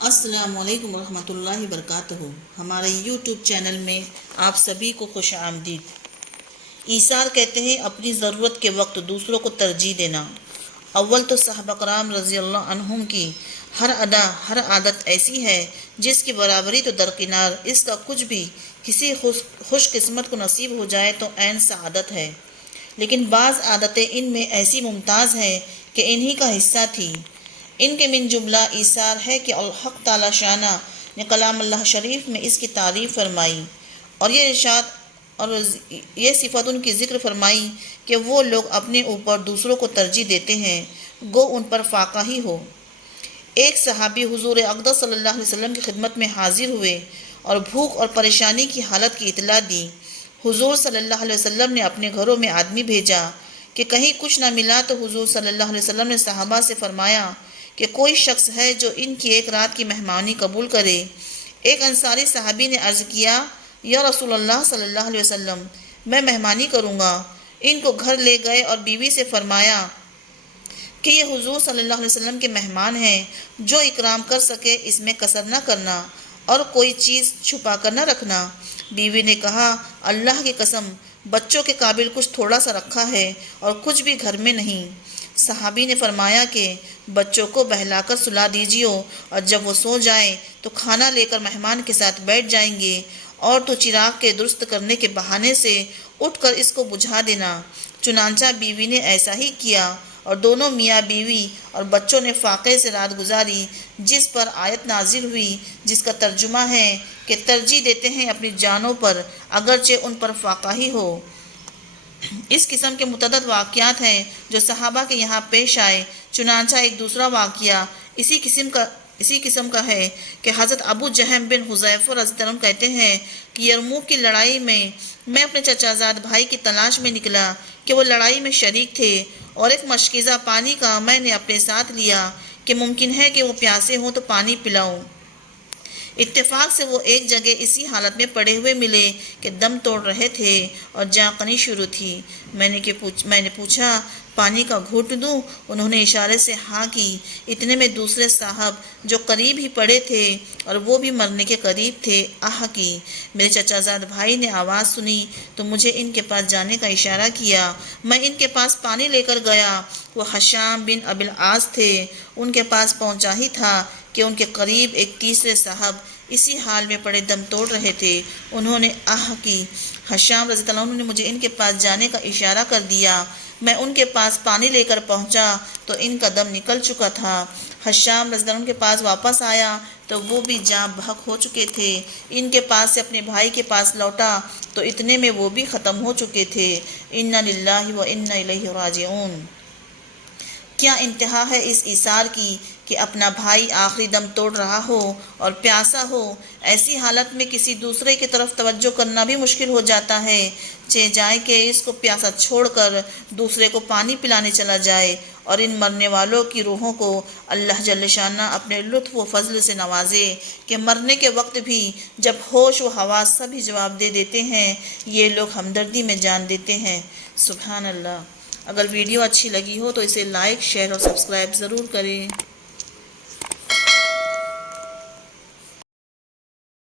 السلام علیکم ورحمۃ اللہ وبرکاتہ۔ ہمارے یوٹیوب چینل میں آپ سبھی کو خوش آمدید۔ ایثار کہتے ہیں اپنی ضرورت کے وقت دوسروں کو ترجیح دینا۔ اول تو صحابہ کرام رضی اللہ عنہم کی ہر ادا ہر عادت ایسی ہے جس کی برابری تو درکنار، اس کا کچھ بھی کسی خوش قسمت کو نصیب ہو جائے تو عین سعادت ہے، لیکن بعض عادتیں ان میں ایسی ممتاز ہیں کہ انہی کا حصہ تھی۔ ان کے من جملہ ایثار ہے کہ الحق تعالی شانہ نے کلام اللہ شریف میں اس کی تعریف فرمائی اور یہ ارشاد اور یہ صفت ان کی ذکر فرمائی کہ وہ لوگ اپنے اوپر دوسروں کو ترجیح دیتے ہیں گو ان پر فاقہ ہی ہو۔ ایک صحابی حضور اقدس صلی اللہ علیہ وسلم کی خدمت میں حاضر ہوئے اور بھوک اور پریشانی کی حالت کی اطلاع دی۔ حضور صلی اللہ علیہ وسلم نے اپنے گھروں میں آدمی بھیجا کہ کہیں کچھ نہ ملا تو حضور صلی اللہ علیہ وسلم نے صحابہ سے فرمایا کہ کوئی شخص ہے جو ان کی ایک رات کی مہمانی قبول کرے۔ ایک انصاری صحابی نے عرض کیا، یا رسول اللہ صلی اللہ علیہ وسلم، میں مہمانی کروں گا۔ ان کو گھر لے گئے اور بیوی سے فرمایا کہ یہ حضور صلی اللہ علیہ وسلم کے مہمان ہیں، جو اکرام کر سکے اس میں کسر نہ کرنا اور کوئی چیز چھپا کر نہ رکھنا۔ بیوی نے کہا، اللہ کی قسم، بچوں کے قابل کچھ تھوڑا سا رکھا ہے اور کچھ بھی گھر میں نہیں۔ صحابی نے فرمایا کہ بچوں کو بہلا کر سلا دیجیے اور جب وہ سو جائیں تو کھانا لے کر مہمان کے ساتھ بیٹھ جائیں گے اور تو چراغ کے درست کرنے کے بہانے سے اٹھ کر اس کو بجھا دینا۔ چنانچہ بیوی نے ایسا ہی کیا اور دونوں میاں بیوی اور بچوں نے فاقے سے رات گزاری، جس پر آیت نازل ہوئی جس کا ترجمہ ہے کہ ترجیح دیتے ہیں اپنی جانوں پر اگرچہ ان پر فاقہ ہی ہو۔ اس قسم کے متعدد واقعات ہیں جو صحابہ کے یہاں پیش آئے۔ چنانچہ ایک دوسرا واقعہ اسی قسم کا ہے کہ حضرت ابو جہم بن حذیفہ رضی اللہ عنہ کہتے ہیں کہ یرموک کی لڑائی میں اپنے چچا زاد بھائی کی تلاش میں نکلا کہ وہ لڑائی میں شریک تھے اور ایک مشکیزہ پانی کا میں نے اپنے ساتھ لیا کہ ممکن ہے کہ وہ پیاسے ہوں تو پانی پلاؤں۔ اتفاق سے وہ ایک جگہ اسی حالت میں پڑے ہوئے ملے کہ دم توڑ رہے تھے اور جانکنی شروع تھی۔ میں نے پوچھا، پانی کا گھونٹ دوں؟ انہوں نے اشارے سے ہاں کی۔ اتنے میں دوسرے صاحب جو قریب ہی پڑے تھے اور وہ بھی مرنے کے قریب تھے، آہ کی۔ میرے چچا زاد بھائی نے آواز سنی تو مجھے ان کے پاس جانے کا اشارہ کیا۔ میں ان کے پاس پانی لے کر گیا۔ وہ حشام بن ابی العاص تھے۔ ان کے پاس پہنچا ہی تھا کہ ان کے قریب ایک تیسرے صاحب اسی حال میں پڑے دم توڑ رہے تھے۔ انہوں نے آہ کی۔ حشام رضی اللہ عنہ نے مجھے ان کے پاس جانے کا اشارہ کر دیا۔ میں ان کے پاس پانی لے کر پہنچا تو ان کا دم نکل چکا تھا۔ حشام رضی اللہ عنہ کے پاس واپس آیا تو وہ بھی جاں بحق ہو چکے تھے۔ ان کے پاس سے اپنے بھائی کے پاس لوٹا تو اتنے میں وہ بھی ختم ہو چکے تھے۔ انا للہ و انا الیہ راجعون۔ کیا انتہا ہے اس ایثار کی کہ اپنا بھائی آخری دم توڑ رہا ہو اور پیاسا ہو، ایسی حالت میں کسی دوسرے کی طرف توجہ کرنا بھی مشکل ہو جاتا ہے، چہ جائے کہ اس کو پیاسا چھوڑ کر دوسرے کو پانی پلانے چلا جائے۔ اور ان مرنے والوں کی روحوں کو اللہ جل شانہ اپنے لطف و فضل سے نوازے کہ مرنے کے وقت بھی جب ہوش و حواس سبھی جواب دے دیتے ہیں، یہ لوگ ہمدردی میں جان دیتے ہیں۔ سبحان اللہ۔ اگر ویڈیو اچھی لگی ہو تو اسے لائک، شیئر اور سبسکرائب ضرور کریں۔